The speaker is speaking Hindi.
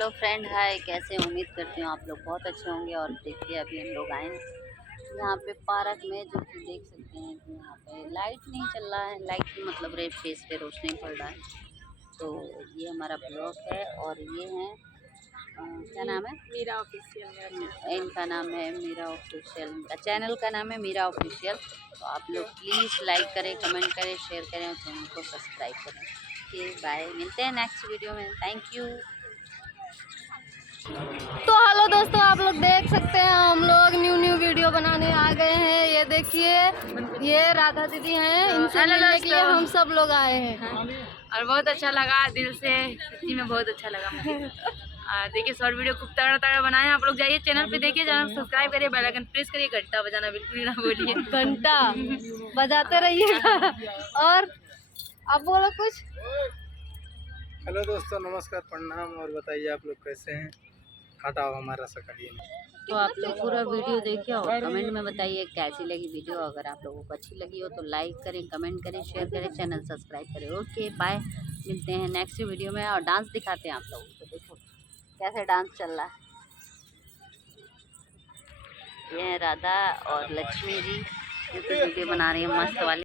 हेलो फ्रेंड, हाय, कैसे उम्मीद करती हूँ आप लोग बहुत अच्छे होंगे। और देखिए अभी हम लोग आए हैं यहाँ पे पार्क में, जो कि देख सकते हैं कि यहाँ पे लाइट नहीं चल रहा है। लाइट की मतलब रे फेस पे रोशनी पड़ रहा है। तो ये हमारा ब्लॉग है और ये है क्या नाम है? मीरा ऑफिशियल। इनका नाम है मीरा ऑफिशियल, इनका चैनल का नाम है मीरा ऑफिशियल। तो आप लोग प्लीज़ लाइक करें, कमेंट करें, शेयर करें और चैनल को सब्सक्राइब करें। ओके बाय, मिलते हैं नेक्स्ट वीडियो में। Thank you. तो हेलो दोस्तों, आप लोग देख सकते हैं हम लोग न्यू वीडियो बनाने आ गए हैं। ये देखिए, ये राधा दीदी हैं, इनसे मिलने के लिए हम सब लोग आए हैं और बहुत अच्छा लगा दिल से, सच्ची में बहुत अच्छा लगा मुझे। देखिए शॉर्ट वीडियो खूब तगड़ा तगड़ा बनाए हैं। आप लोग जाइए चैनल पे, देखिए, चैनल सब्सक्राइब करिए, बेल आइकन प्रेस करिए, घंटा बजाना बिल्कुल ही ना भूलिए। घंटा बजाते रहिएगा। और आप बोलो कुछ। हेलो दोस्तों, नमस्कार, प्रणाम। और बताइए आप लोग कैसे हैं? हटाओ हमारा सकलिए में। तो आप लोग पूरा वीडियो देखिए और कमेंट में बताइए कैसी लगी वीडियो। अगर आप लोगों को अच्छी लगी हो तो लाइक करें, कमेंट करें, शेयर करें, चैनल सब्सक्राइब करें। ओके बाय, मिलते हैं नेक्स्ट वीडियो में। और डांस दिखाते हैं आप लोगों को, देखो कैसे डांस चल रहा है। ये है राधा और लक्ष्मी जी, जो कि वीडियो बना रही है मस्त वाली।